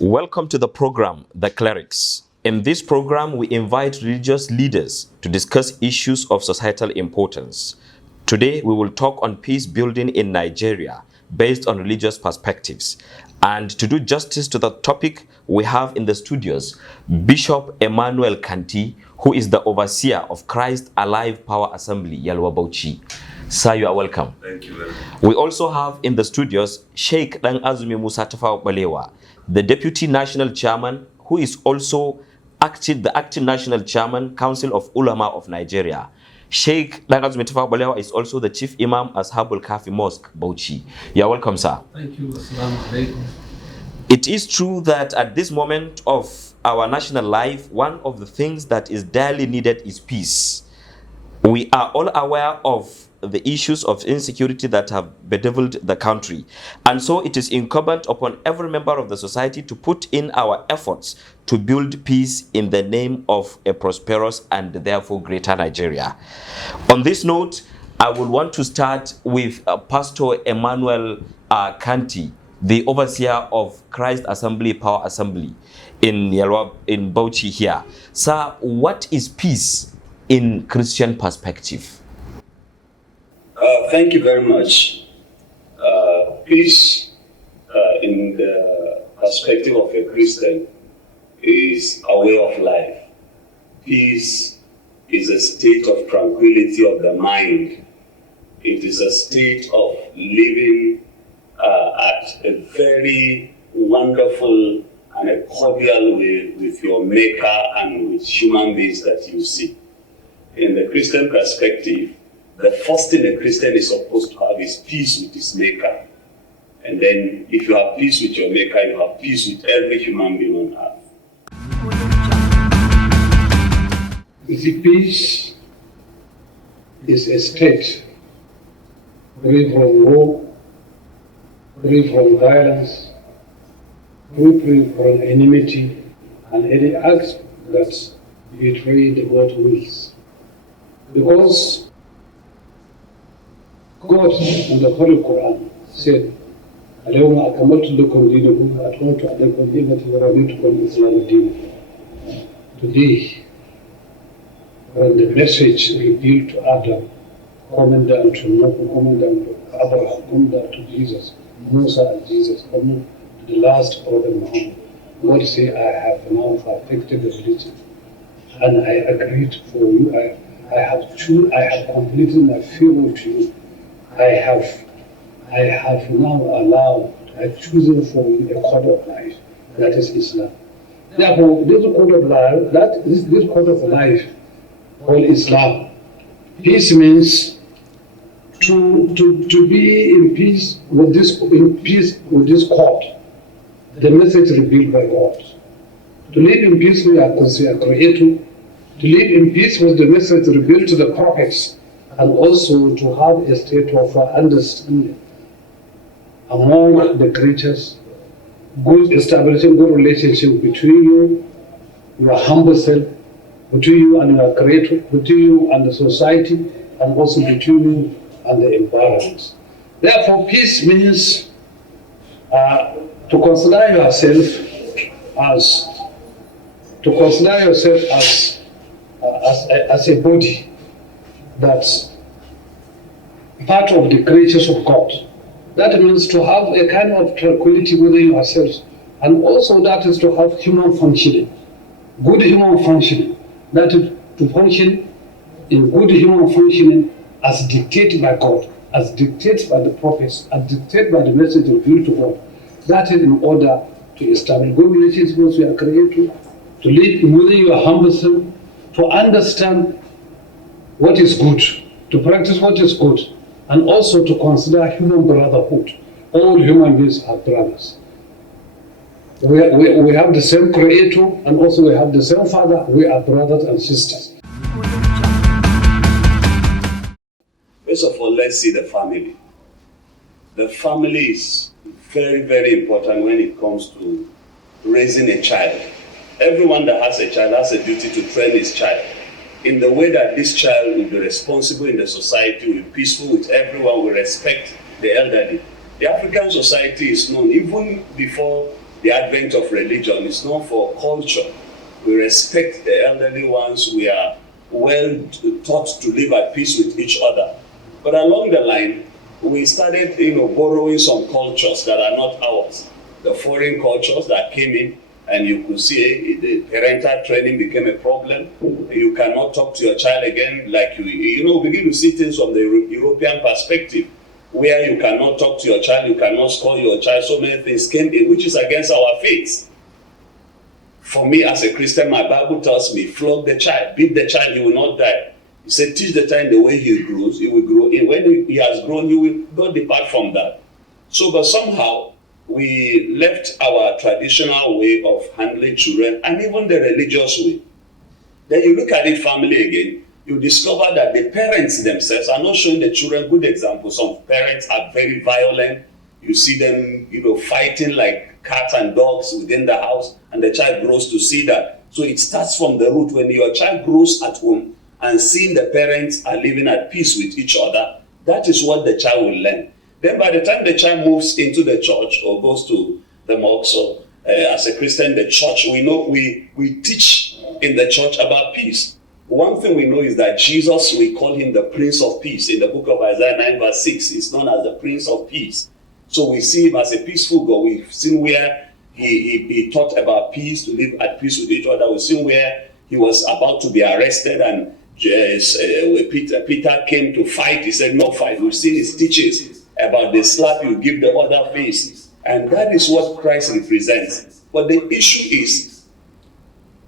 Welcome to the program, The Clerics. In this program, we invite religious leaders to discuss issues of societal importance. Today, we will talk on peace building in Nigeria based on religious perspectives. And to do justice to the topic, we have in the studios Bishop Emmanuel Kanty, who is the overseer of Christ Alive Power Assembly, Yalwa Bauchi. Sir, you are welcome. Thank you very much. We also have in the studios Sheik Azumi Musa Tafawa Balewa, the Deputy National Chairman, who is also the acting National Chairman, Council of Ulama of Nigeria. Sheik Azumi Tafawa Balewa is also the Chief Imam Ashabul Kafi Mosque, Bauchi. You are welcome, sir. Thank you. Assalamu alaikum. It is true that at this moment of our national life, one of the things that is direly needed is peace. We are all aware of the issues of insecurity that have bedeviled the country. And so it is incumbent upon every member of the society to put in our efforts to build peace in the name of a prosperous and therefore greater Nigeria. On this note, I would want to start with Pastor Emmanuel Kanty, the overseer of Christ Assembly Power Assembly in Bauchi here. Sir, what is peace in Christian perspective? Thank you very much. Peace, in the perspective of a Christian, is a way of life. Peace is a state of tranquility of the mind. It is a state of living at a very wonderful and a cordial way with your Maker and with human beings that you see. In the Christian perspective, the first thing a Christian is supposed to have is peace with his Maker. And then if you have peace with your Maker, you have peace with every human being on earth. You see, peace is a state free from war, free from violence, free from enmity, and any acts that betray the God's wills. Because God in the Holy Quran said, اليوم أكملت لكم دينكم وأتممت عليكم نعمتي ورضيت لكم الإسلام دينا. Today, when the message revealed to Adam, coming down to Noah, coming down to Abraham, coming down to Jesus, Musa and Jesus, coming to the last prophet Muhammad, God say, I have now perfected the religion, and I agreed for you. I have completed my favor to you. I have now allowed, I've chosen for you a code of life, that is Islam. Therefore, this code of life, this code of life called Islam. Peace means to be in peace with this code, the message revealed by God. To live in peace with our Creator, to live in peace with the message revealed to the prophets, and also to have a state of understanding among the creatures, establishing good relationship between you, your humble self, between you and your Creator, between you and the society, and also between you and the environment. Therefore, peace means to consider yourself as a body that's part of the creatures of God. That means to have a kind of tranquility within yourselves, and also that is to have human functioning, good human functioning. That is to function in good human functioning as dictated by God, as dictated by the prophets, as dictated by the message revealed to God. That is in order to establish good relationships with your Creator, to live within your humble self, to understand what is good, to practice what is good, and also to consider human brotherhood. All human beings are brothers. We have the same Creator, and also we have the same Father. We are brothers and sisters. First of all, let's see the family. The family is very, very important when it comes to raising a child. Everyone that has a child has a duty to train his child in the way that this child will be responsible in the society, will be peaceful with everyone, will respect the elderly. The African society is known, even before the advent of religion. It's known for culture. We respect the elderly ones. We are well taught to live at peace with each other. But along the line, we started, borrowing some cultures that are not ours. The foreign cultures that came in, and you could see the parental training became a problem. You cannot talk to your child again like you begin to see things from the European perspective, where you cannot talk to your child, you cannot scold your child. So many things came in, which is against our faith. For me, as a Christian, my Bible tells me, flog the child, beat the child, he will not die. He said, teach the child the way he grows, he will grow. And when he has grown, he will not depart from that. So, but somehow, we left our traditional way of handling children and even the religious way. Then you look at it family again, you discover that the parents themselves are not showing the children good examples. Some parents are very violent. You see them, fighting like cats and dogs within the house, and the child grows to see that. So it starts from the root. When your child grows at home and seeing the parents are living at peace with each other, that is what the child will learn. Then by the time the child moves into the church or goes to the mosque, or as a Christian, the church, we know we teach in the church about peace. One thing we know is that Jesus, we call him the Prince of Peace. In the book of Isaiah 9 verse 6, he's known as the Prince of Peace. So we see him as a peaceful God. We've seen where he taught about peace, to live at peace with each other. We've seen where he was about to be arrested and Peter came to fight. He said, no fight. We've seen his teachings about the slap you give the other face. And that is what Christ represents. But the issue is,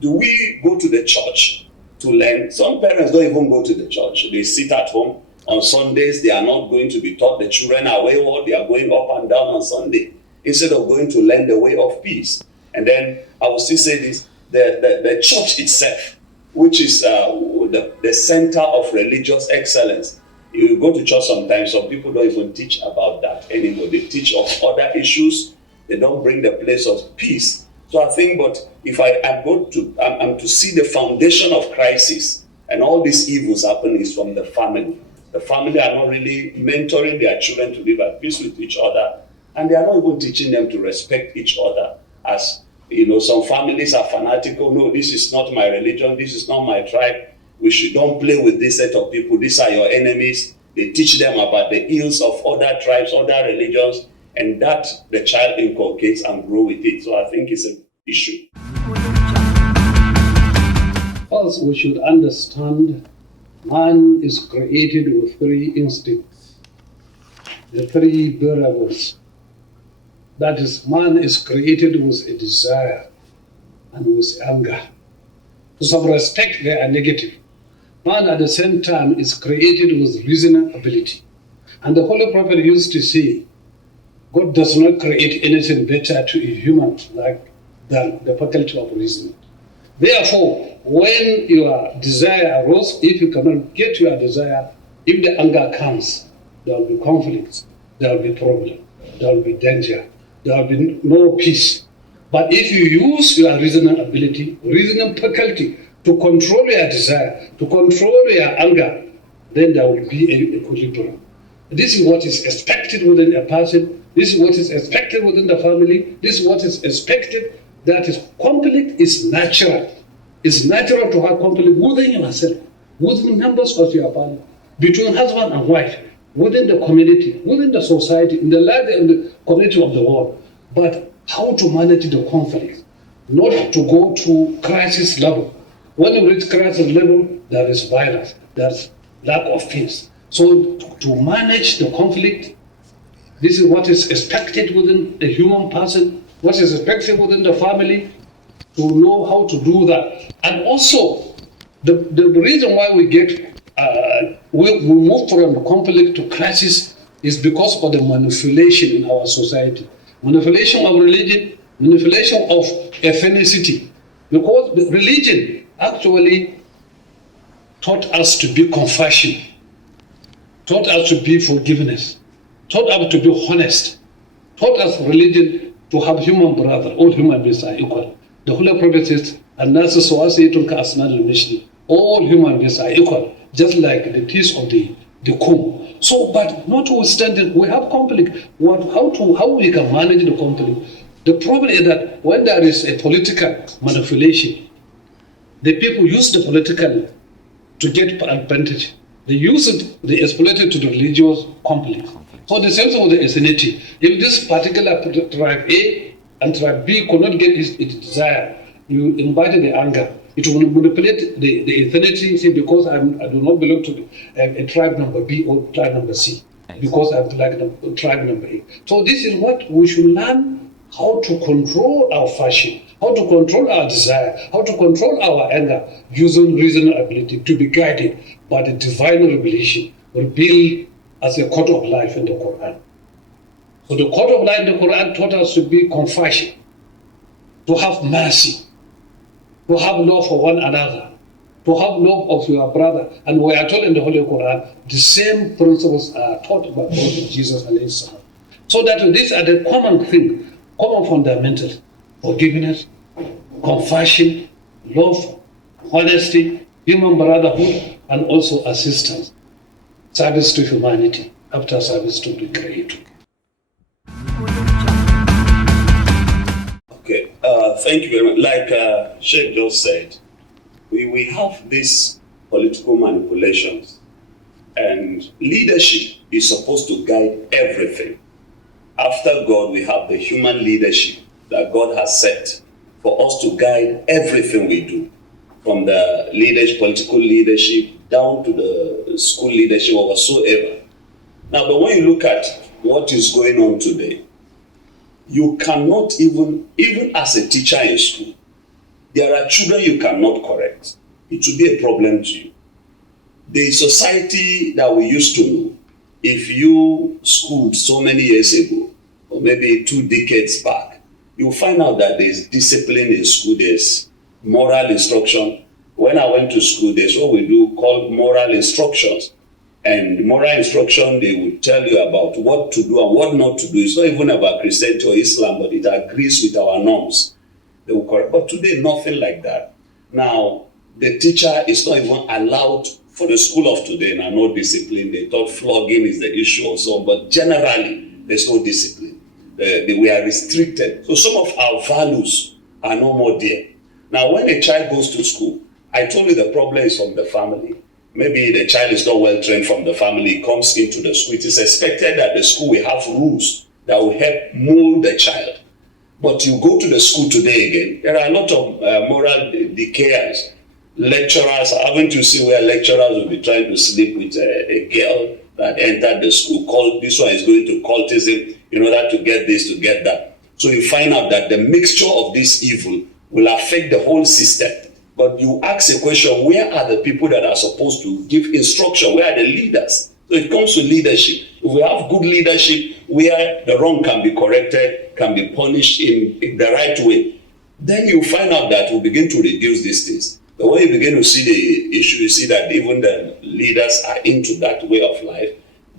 do we go to the church to learn? Some parents don't even go to the church. They sit at home. On Sundays, they are not going to be taught. The children are wayward. They are going up and down on Sunday instead of going to learn the way of peace. And then I will still say this, the church itself, which is the center of religious excellence. You go to church sometimes, some people don't even teach about that anymore. They teach of other issues. They don't bring the place of peace. So I think, but if I'm to see the foundation of crisis and all these evils happen is from the family. The family are not really mentoring their children to live at peace with each other, and they are not even teaching them to respect each other. As some families are fanatical. No, this is not my religion. This is not my tribe. Don't play with this set of people. These are your enemies. They teach them about the ills of other tribes, other religions, and that the child inculcates and grow with it. So I think it's an issue. First, we should understand man is created with three instincts, the three variables. That is, man is created with a desire and with anger. To some respect, they are negative. Man at the same time is created with reasoning ability. And the Holy Prophet used to say, God does not create anything better to a human than the faculty of reasoning. Therefore, when your desire arose, if you cannot get your desire, if the anger comes, there will be conflicts, there will be problem, there will be danger, there will be no peace. But if you use your reasoning ability, reasoning faculty to control your desire, to control your anger, then there will be an equilibrium. This is what is expected within a person. This is what is expected within the family. This is what is expected. That is, conflict is natural. It's natural to have conflict within yourself, within members of your family, between husband and wife, within the community, within the society, in the life and the community of the world. But how to manage the conflict, not to go to crisis level. When you reach crisis level, there is violence, there's lack of peace. So to manage the conflict, this is what is expected within a human person, what is expected within the family, to know how to do that. And also, the reason why we move from conflict to crisis is because of the manipulation in our society. Manipulation of religion, manipulation of ethnicity. Because the religion actually taught us to be compassion, taught us to be forgiveness, taught us to be honest, taught us religion to have human brother. All human beings are equal. The Holy Prophet says, all human beings are equal, just like the teeth of the comb. So, but notwithstanding, we have conflict. How we can manage the conflict? The problem is that when there is a political manipulation, the people use the political to get advantage. They use it, they exploit it to the religious conflict. So the same thing with the ethnicity. If this particular tribe A and tribe B could not get its desire, you invite the anger. It will manipulate the ethnicity, say, because I do not belong to a tribe number B or tribe number C, because I like tribe number A. So this is what we should learn, how to control our fashion, how to control our desire, how to control our anger, using reason and ability to be guided by the divine revelation revealed as a code of life in the Quran. So the code of life in the Quran taught us to be compassion, to have mercy, to have love for one another, to have love of your brother. And we are told in the Holy Quran, the same principles are taught by Prophet Jesus alayhi salam. So that these are the common thing, common fundamentals: forgiveness, compassion, love, honesty, human brotherhood, and also assistance. Service to humanity after service to the Creator. Okay, thank you very much. Like Sheikh just said, we have these political manipulations, and leadership is supposed to guide everything. After God, we have the human leadership that God has set for us to guide everything we do, from the political leadership down to the school leadership or whatsoever. Now, but when you look at what is going on today, you cannot even as a teacher in school, there are children you cannot correct. It will be a problem to you. The society that we used to know, if you schooled so many years ago, or maybe 2 decades back, you'll find out that there's discipline in school, there's moral instruction. When I went to school, there's what we do called moral instructions. And moral instruction, they will tell you about what to do and what not to do. It's not even about Christianity or Islam, but it agrees with our norms. They will correct. But today, nothing like that. Now, the teacher is not even allowed for the school of today. Now, no discipline. They thought flogging is the issue or so, but generally, there's no discipline. We are restricted. So some of our values are no more there. Now, when a child goes to school, I told you the problem is from the family. Maybe the child is not well trained from the family, comes into the school. It is expected that the school will have rules that will help mold the child. But you go to the school today again, there are a lot of moral decayers. Lecturers, haven't you seen where lecturers will be trying to sleep with a girl that entered the school? This one is going to cultism in order to get this, to get that. So you find out that the mixture of this evil will affect the whole system. But you ask a question, where are the people that are supposed to give instruction? Where are the leaders? So it comes to leadership. If we have good leadership where the wrong can be corrected, can be punished in the right way, then you find out that we begin to reduce these things. But when you begin to see the issue, you see that even the leaders are into that way of life.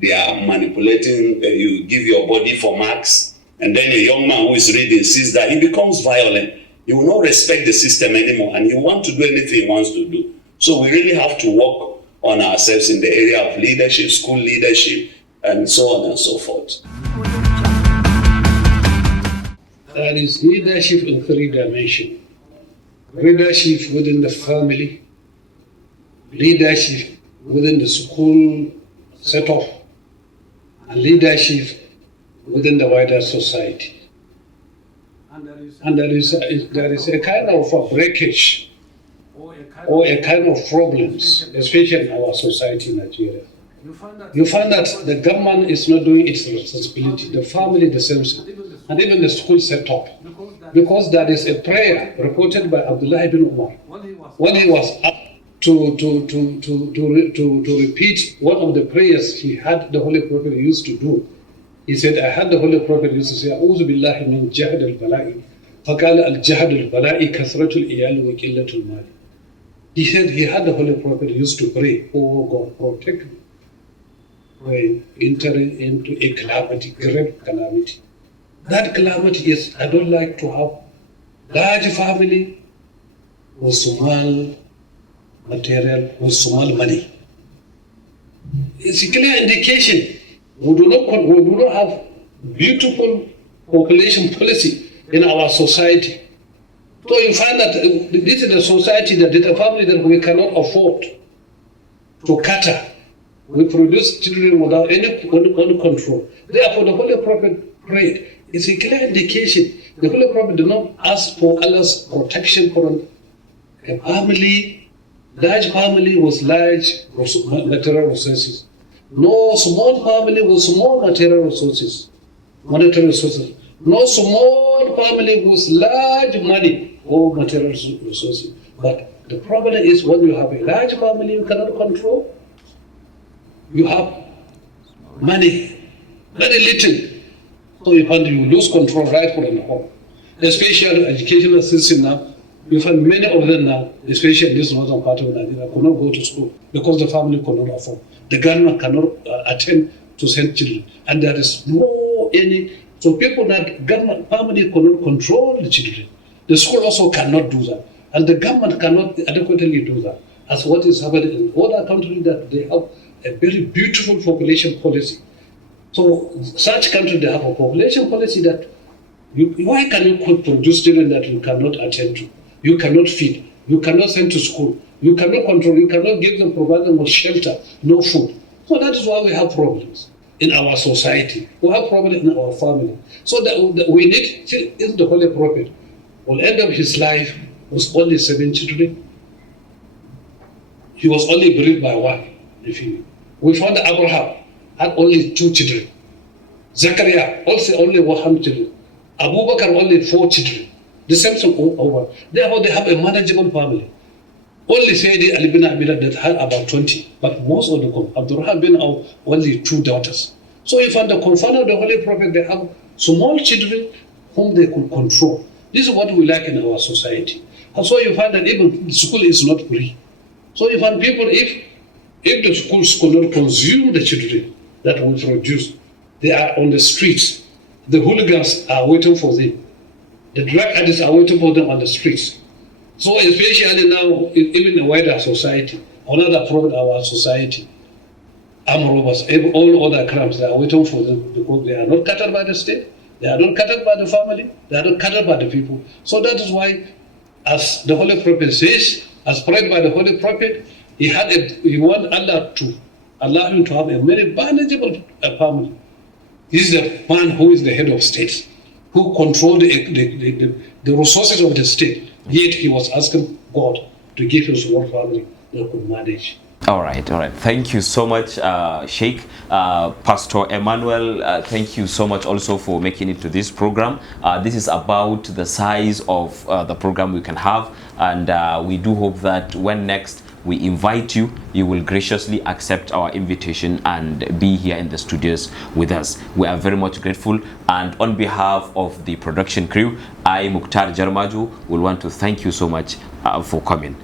They are manipulating, you give your body for marks, and then a young man who is reading sees that he becomes violent. He will not respect the system anymore, and he will want to do anything he wants to do. So we really have to work on ourselves in the area of leadership, school leadership, and so on and so forth. There is leadership in 3 dimensions. Leadership within the family, leadership within the school setup, and leadership within the wider society. And there is a kind of a breakage or a kind of problems, especially in our society in Nigeria. You find that the government is not doing its responsibility, the family the same, and even the school setup. Because there is a prayer reported by Abdullah ibn Umar when he was asked to repeat one of the prayers he had the Holy Prophet used to do. He said, I had the Holy Prophet used to say, A'udhu billahi min jahd al-bala'i. فَقَالَ الْجَهْدُ الْبَلَاءِ كَثْرَةُ الْإِيَالِ وَقِلَّةُ الْمَالِ. He said he had the Holy Prophet used to pray, oh God, protect me when entering into a calamity, great calamity. That calamity is, I don't like to have large family with small material, with small money. It's a clear indication. We do not have beautiful population policy in our society. So you find that this is a society that is a family that we cannot afford to cater. We produce children without any control. Therefore, the Holy Prophet prayed. It's a clear indication. The Holy Prophet did not ask for Allah's protection for a family, large family with large material resources. No small family with small material resources, monetary resources. No small family with large money or material resources. But the problem is when you have a large family you cannot control, you have money, very little. So you find you lose control right from home. Especially educational system now, you find many of them now, especially in this northern part of Nigeria, could not go to school because the family could not afford. The government cannot attend to send children. And there is no any, so people that government family cannot control the children. The school also cannot do that. And the government cannot adequately do that. As what is happening in other countries that they have a very beautiful population policy. So such countries, they have a population policy that why can you produce children that you cannot attend to? You cannot feed, you cannot send to school, you cannot control, you cannot give them, provide them with shelter, no food. So that is why we have problems in our society. We have problems in our family. So that we need, in the Holy Prophet, will end of his life with only 7 children. He was only bereaved by one, the female. We found that Abraham had only 2 children. Zechariah also only 100 children. Abu Bakr only 4 children. The same thing over. Therefore, they have a manageable family. Only Sayyidi Ali bin Abi that had about 20, but most of the Abdurrahman bin Auf only 2 daughters. So if on the confine of the Holy Prophet, they have small children whom they could control. This is what we like in our society. And so you find that even school is not free. So you find people, if the schools could not consume the children that we produce, they are on the streets. The hooligans are waiting for them. The drug addicts are waiting for them on the streets. So especially now, even in the wider society, another problem in our society, armed robbers, all other crimes, they are waiting for them because they are not catered by the state, they are not catered by the family, they are not catered by the people. So that is why, as the Holy Prophet says, as prayed by the Holy Prophet, he wanted Allah to allow him to have a very manageable family. He is the man who is the head of state, who controlled the resources of the state. Yet he was asking God to give him a small family that could manage. All right. Thank you so much, Sheikh. Pastor Emmanuel, thank you so much also for making it to this program. This is about the size of the program we can have, and we do hope that when next we invite you, you will graciously accept our invitation and be here in the studios with us. We are very much grateful, and on behalf of the production crew, I, Mukhtar Jarmaju, will want to thank you so much for coming.